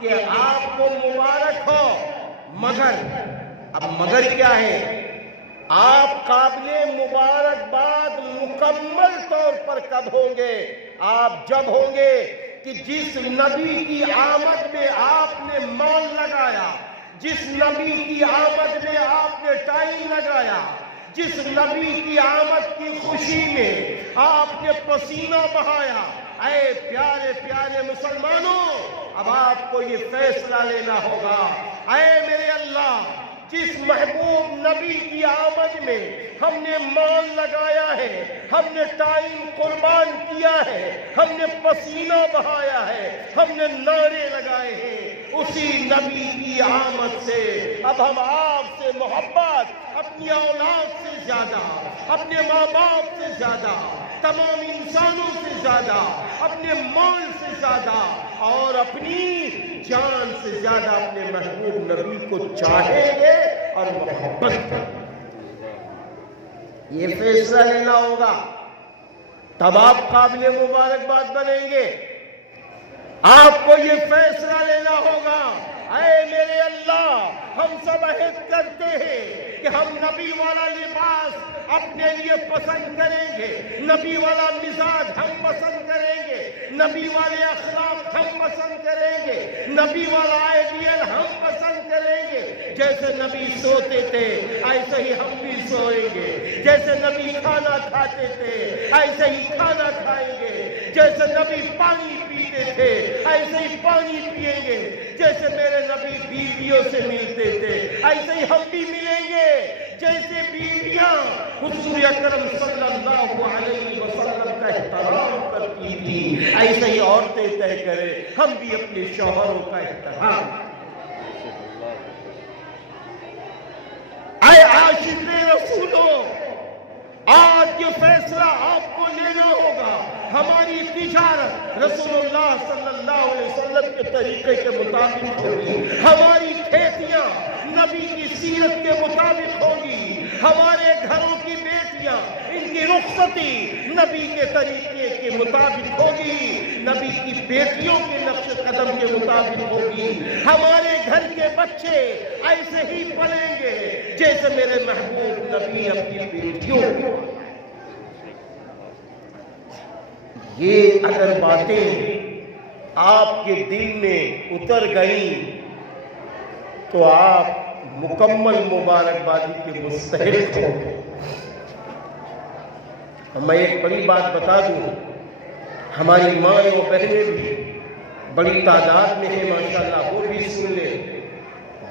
کہ آپ کو مبارک ہو، مگر اب مگر کیا ہے؟ آپ قابل مبارکباد مکمل طور پر کب ہوں گے؟ آپ جب ہوں گے کہ جس نبی کی آمد میں آپ نے مال لگایا، جس نبی کی آمد میں آپ نے ٹائم لگایا، جس نبی کی آمد کی خوشی میں آپ نے پسینہ بہایا۔ اے پیارے پیارے مسلمانوں، اب آپ کو یہ فیصلہ لینا ہوگا، اے میرے اللہ، جس محبوب نبی کی آمد میں ہم نے مال لگایا ہے، ہم نے ٹائم قربان کیا ہے، ہم نے پسینہ بہایا ہے، ہم نے نعرے لگائے ہیں، اسی نبی کی آمد سے اب ہم آپ سے محبت، اپنی اولاد سے زیادہ، اپنے ماں باپ سے زیادہ، تمام انسانوں سے زیادہ، اپنے مال سے زیادہ اور اپنی جان سے زیادہ اپنے محبوب نبی کو چاہیں گے اور محبت کریں گے۔ یہ فیصلہ لینا ہوگا، تب آپ قابل مبارکباد بنیں گے۔ آپ کو یہ فیصلہ لینا ہوگا، اے میرے اللہ، ہم سب عہد کرتے ہیں کہ ہم نبی والا لباس اپنے لیے پسند کریں گے، نبی والا مزاج ہم پسند کریں گے، نبی والے اخلاق ہم پسند کریں گے، نبی والا آئیڈیل ہم پسند کریں گے۔ جیسے نبی سوتے تھے ایسے ہی ہم بھی سوئیں گے، جیسے نبی کھانا کھاتے تھے ایسے ہی کھانا کھائیں گے، جیسے نبی پانی پیتے تھے ایسے ہی پانی پیئیں گے، جیسے میرے نبی بیویوں سے ملتے تھے ایسے ہی ہم بھی ملیں گے، جیسے بیویاں حضور اکرم صلی اللہ علیہ وسلم کا احترام کرتی تھی ایسے ہی عورتیں طے کریں ہم بھی اپنے شوہروں کا احترام۔ اے عاشق رسولوں، آج یہ فیصلہ آپ کو لینا ہوگا، ہماری تجارت رسول اللہ صلی اللہ علیہ وسلم کے طریقے کے مطابق ہوگی، ہماری کھیتیاں نبی کی سیرت کے مطابق ہوگی، ہمارے گھروں کی بیٹیاں ان کی رخصتی نبی کے طریقے کے مطابق ہوگی، نبی کی بیٹیوں کے نقش قدم کے مطابق ہوگی، ہمارے گھر کے بچے ایسے ہی پلیں گے جیسے میرے محبوب نبی اپنی بیٹیوں کو۔ یہ اگر باتیں آپ کے دل میں اتر گئیں تو آپ مکمل مبارکبادی کے مستحق ہوں گے۔ میں ایک بڑی بات بتا دوں، ہماری ماں و بہنیں بھی بڑی تعداد میں ہیں ماشاءاللہ، وہ بھی سن لیں۔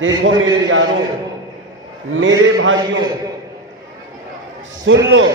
دیکھو میرے یاروں، میرے بھائیوں، سن لو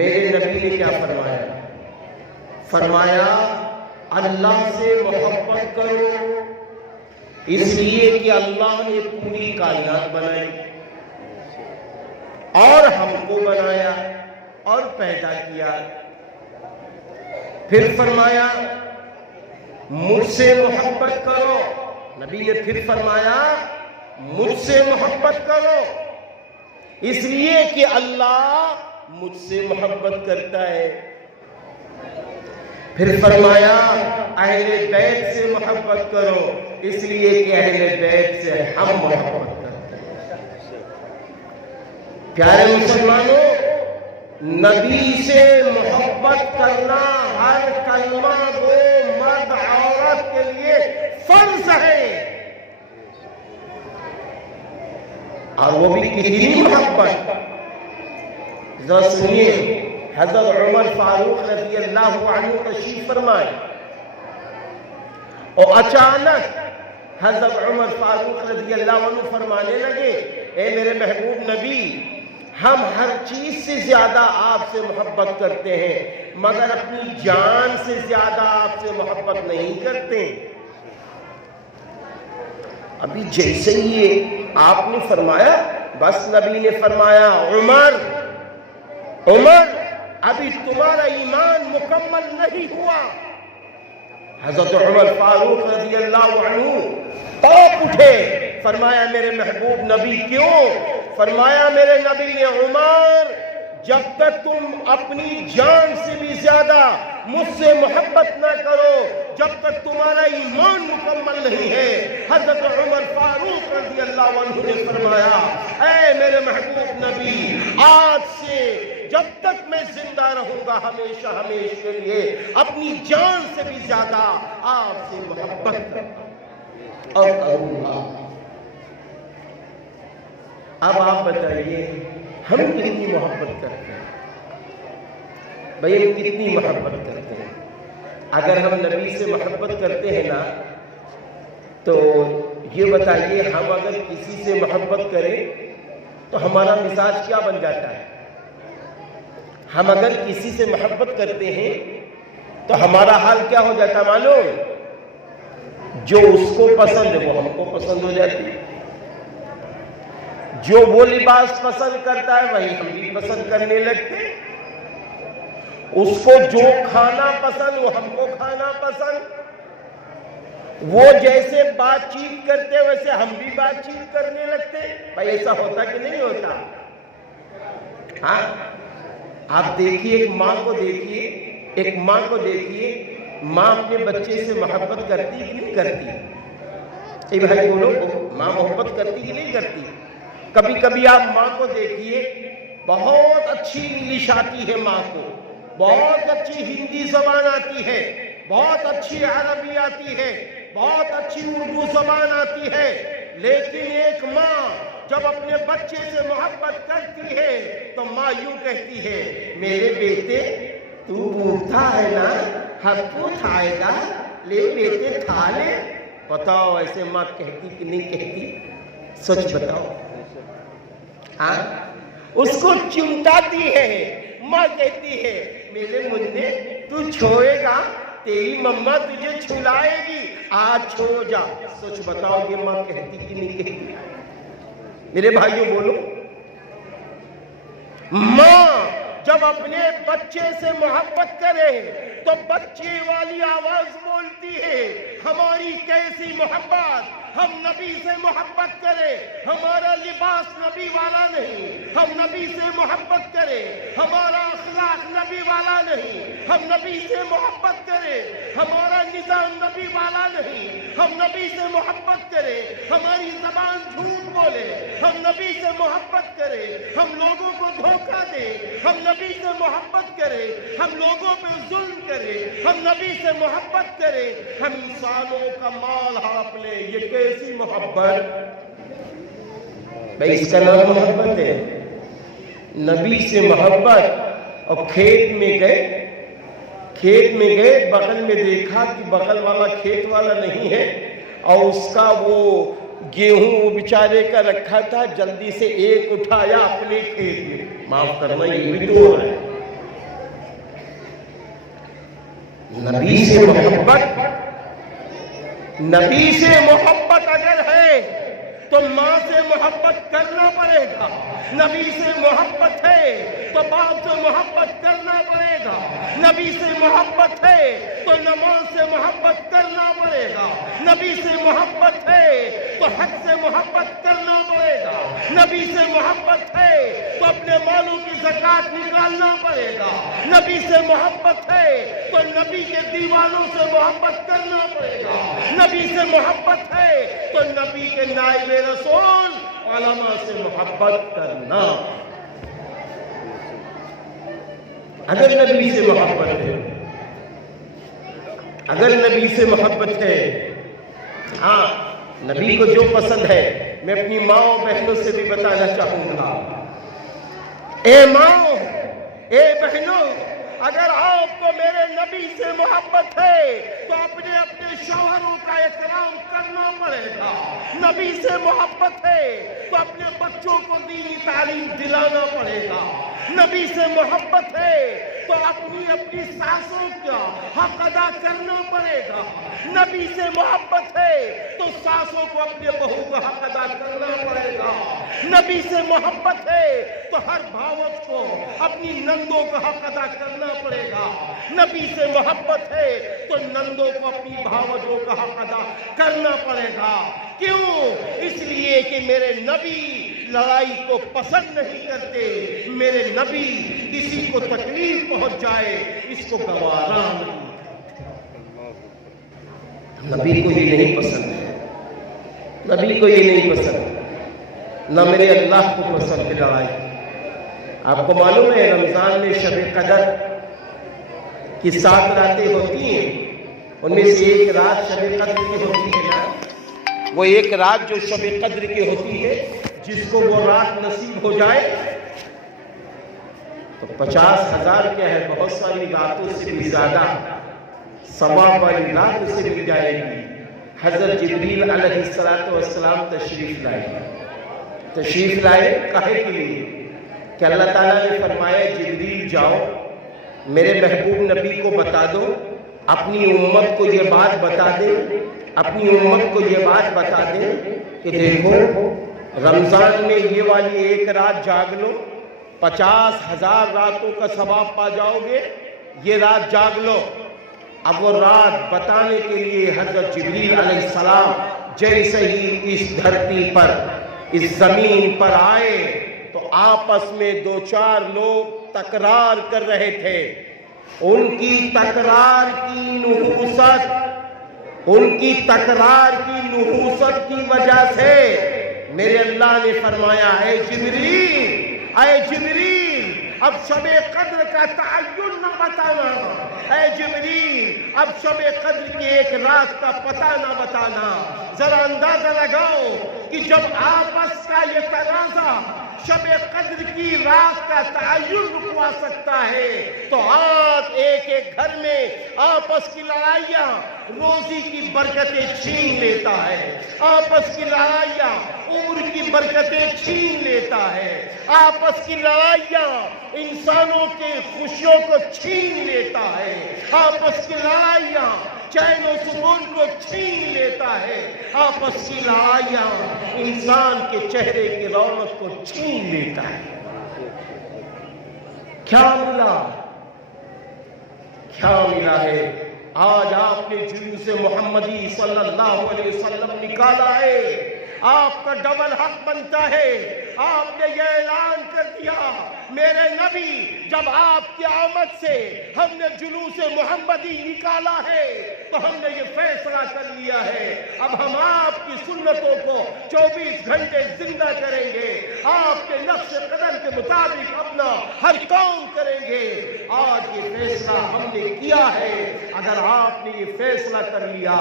میرے نبی نے کیا فرمایا۔ فرمایا اللہ سے محبت کرو، اس لیے کہ اللہ نے پوری کائنات بنائی اور ہم کو بنایا اور پیدا کیا۔ پھر فرمایا مجھ سے محبت کرو، نبی نے پھر فرمایا مجھ سے محبت کرو، اس لیے کہ اللہ مجھ سے محبت کرتا ہے۔ پھر فرمایا اہل بیت سے محبت کرو، اس لیے کہ اہل بیت سے ہم محبت کرتے ہیں۔ پیارے مسلمانوں، نبی سے محبت کرنا ہر کلمہ گو مرد عورت کے لیے فرض ہے، اور وہ بھی کتنی محبت۔ ذرا سنیے، حضرت عمر فاروق رضی اللہ عنہ تشریف فرمائے اور اچانک حضرت عمر فاروق رضی اللہ عنہ فرمانے لگے، اے میرے محبوب نبی، ہم ہر چیز سے زیادہ آپ سے محبت کرتے ہیں مگر اپنی جان سے زیادہ آپ سے محبت نہیں کرتے۔ ابھی جیسے ہی آپ نے فرمایا، بس نبی نے فرمایا عمر ابھی تمہارا ایمان مکمل نہیں ہوا۔ حضرت عمر فاروق رضی اللہ عنہ تڑپ اٹھے، فرمایا میرے محبوب نبی کیوں؟ فرمایا میرے نبی نے عمر جب تک تم اپنی جان سے بھی زیادہ مجھ سے محبت نہ کرو، جب تک تمہارا ایمان مکمل نہیں ہے۔ حضرت عمر فاروق رضی اللہ عنہ نے فرمایا، اے میرے محبوب نبی، آج سے جب تک میں زندہ رہوں گا ہمیشہ ہمیشہ کے لیے اپنی جان سے بھی زیادہ آپ سے محبت اور کروں گا۔ اب آپ بتائیے ہم کتنی محبت کرتے ہیں؟ بھئی ہم کتنی محبت کرتے ہیں؟ اگر ہم نبی سے محبت کرتے ہیں نا تو یہ بتائیے ہم اگر کسی سے محبت کریں تو ہمارا مزاج کیا بن جاتا ہے؟ ہم اگر کسی سے محبت کرتے ہیں تو ہمارا حال کیا ہو جاتا ہے معلوم؟ جو اس کو پسند ہے وہ ہم کو پسند ہو جاتی ہے، جو وہ لباس پسند کرتا ہے وہی ہم بھی پسند کرنے لگتے، اس کو جو کھانا پسند وہ ہم کو کھانا پسند، وہ جیسے بات چیت کرتے ویسے ہم بھی بات چیت کرنے لگتے۔ بھائی ایسا ہوتا کہ نہیں ہوتا؟ ہاں، آپ دیکھیے ایک ماں کو دیکھیے، ماں اپنے بچے سے محبت کرتی کہ نہیں کرتی؟ اے بھائی بولو، ماں محبت کرتی کہ نہیں کرتی؟ کبھی کبھی آپ ماں کو دیکھیے، بہت اچھی انگلش آتی ہے ماں کو، بہت اچھی ہندی زبان آتی ہے، بہت اچھی عربی آتی ہے، بہت اچھی اردو زبان آتی ہے، لیکن ایک ماں جب اپنے بچے سے محبت کرتی ہے تو ماں یوں کہتی ہے، میرے بیٹے تو بھوکا ہے نا، ہم کو کھائے گا، لے بیٹے کھا لے۔ بتاؤ ایسے ماں کہتی کہ نہیں کہتی؟ سچ بتاؤ۔ ہاں، اس کو چمٹاتی ہے، ماں کہتی ہے میرے مننے تو چھوئے گا، تیری مما تجھے چھلائے گی، آج چھو جا۔ سچ بتاؤ یہ ماں کہتی کہ نہیں کہتی؟ میرے بھائیوں بولو۔ ماں جب اپنے بچے سے محبت کرے تو بچے والی آواز بولتی ہے، ہماری کیسی محبت، ہم نبی سے محبت کرے، ہمارا لباس نبی والا نہیں، ہم نبی سے محبت کرے، ہمارا اخلاق نبی والا نہیں، ہم نبی سے محبت کرے، ہمارا نظام نبی والا نہیں، ہم نبی سے محبت کرے، ہماری زبان جھوٹ بولے، ہم نبی سے محبت کرے، ہم لوگوں کو دھوکہ دے، ہم نبی سے محبت کرے، ہم لوگوں پہ ظلم کرے، ہم نبی سے محبت کرے، ہم انسانوں کا مال ہڑپ لے، یہ کیسی محبت؟ بھئی اس کا نام محبت ہے؟ نبی سے محبت۔ اور کھیت میں گئے بغل میں دیکھا کہ بغل والا کھیت والا نہیں ہے اور اس کا وہ گیہوں وہ بیچارے کا رکھا تھا، جلدی سے ایک اٹھایا اپنے کھیت میں۔ معاف کرنا یہ بھی تو ہو رہا ہے۔ نبی سے محبت اگر ہے تو ماں سے محبت کرنا پڑے گا، نبی سے محبت ہے تو باپ سے محبت کرنا پڑے گا، نبی سے محبت ہے تو نماز سے محبت کرنا پڑے گا، نبی سے محبت ہے تو حق سے محبت کرنا پڑے گا، نبی سے محبت ہے تو اپنے مالوں کی زکوٰۃ نکالنا پڑے گا، نبی سے محبت ہے تو نبی کے دیوانوں سے محبت کرنا پڑے گا، نبی سے محبت ہے تو نبی کے نائب رسول علماء سے محبت کرنا۔ اگر نبی سے محبت ہے، ہاں نبی کو جو پسند ہے، میں اپنی ماں و بہنوں سے بھی بتانا چاہوں گا، اے ماں اے بہنوں، اگر آپ کو میرے نبی سے محبت ہے تو اپنے شوہروں کا احترام کرنا پڑے گا، نبی سے محبت ہے تو اپنے بچوں کو دینی تعلیم دلانا پڑے گا، نبی سے محبت ہے تو اپنی ساسوں کا حق ادا کرنا پڑے گا، نبی سے محبت ہے تو ساسوں کو اپنے بہو کا حق ادا کرنا پڑے گا، نبی سے محبت ہے تو ہر بھاوت کو اپنی نندوں کا حق ادا کرنا پڑے گا، نبی سے محبت ہے تو نندوں کو اپنی بھاوتوں کا حق ادا کرنا پڑے گا۔ کیوں؟ اس لیے کہ میرے نبی لڑائی کو پسند نہیں کرتے، میرے نبی کسی کو تکلیف پہنچ جائے اس کو گوارا نہیں۔ نبی کو یہ نہیں پسند ہے، نبی کو یہ نہیں پسند، نہ میرے اللہ کو پسند ہے لڑائی۔ آپ کو معلوم ہے رمضان میں شب قدر کی 7 راتیں ہوتی ہیں، ان میں سے ایک رات شب قدر کی ہوتی ہے نا، وہ ایک رات جو شب قدر کی ہوتی ہے، جس کو وہ رات نصیب ہو جائے تو 50,000 کیا ہے، بہت ساری راتوں سے بھی زیادہ ثواب والی رات اسے مل جائے گی۔ حضرت جبریل علیہ السلام تشریف لائے کہے کے لیے کہ اللہ تعالیٰ نے فرمایا جبریل جاؤ میرے محبوب نبی کو بتا دو، اپنی امت کو یہ بات بتا دے، اپنی امت کو یہ بات بتا دے کہ دیکھو رمضان میں یہ والی ایک رات جاگ لو، 50,000 راتوں کا ثواب پا جاؤ گے، یہ رات جاگ لو۔ اب وہ رات بتانے کے لیے حضرت جبریل علیہ السلام جیسے ہی اس دھرتی پر، اس زمین پر آئے تو آپس میں 2-4 لوگ تکرار کر رہے تھے۔ ان کی تکرار کی نحوست کی وجہ سے میرے اللہ نے فرمایا اے جبریل اب شب قدر کا تعین نہ بتانا، اے جبریل اب شب قدر کی ایک رات کا پتہ نہ بتانا۔ ذرا اندازہ لگاؤ کہ جب آپس کا یہ تنازع شب قدر کی رات کا تعین رکوا سکتا ہے تو آج ایک گھر میں آپس کی لڑائیاں روزی کی برکتیں چھین لیتا ہے، آپس کی لڑائیاں عمر کی برکتیں چھین لیتا ہے، آپس کی لڑائیاں انسانوں کے خوشیوں کو چھین لیتا ہے، آپس کی لڑائیاں چین و سکون کو چھین لیتا ہے، آپس کی لڑائیاں انسان کے چہرے کی رونق کو چھین لیتا ہے۔ کیا ملا ہے؟ آج آپ نے جلوس محمدی صلی اللہ علیہ وسلم نکالا ہے، آپ کا ڈبل حق بنتا ہے۔ آپ نے یہ اعلان کر دیا میرے نبی جب آپ کی آمد سے ہم نے جلوس محمدی نکالا ہے تو ہم نے یہ فیصلہ کر لیا ہے اب ہم آپ کی سنتوں کو 24 گھنٹے زندہ کریں گے، آپ کے نقش قدم کے مطابق اپنا ہر کام کریں گے۔ آج یہ فیصلہ ہم نے کیا ہے، اگر آپ نے یہ فیصلہ کر لیا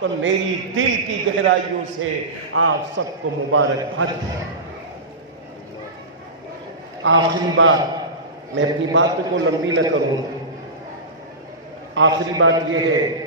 تو میری دل کی گہرائیوں سے آپ سب کو مبارکباد ہے۔ آخری بات، میں اپنی بات کو لمبی نہ کروں، آخری بات یہ ہے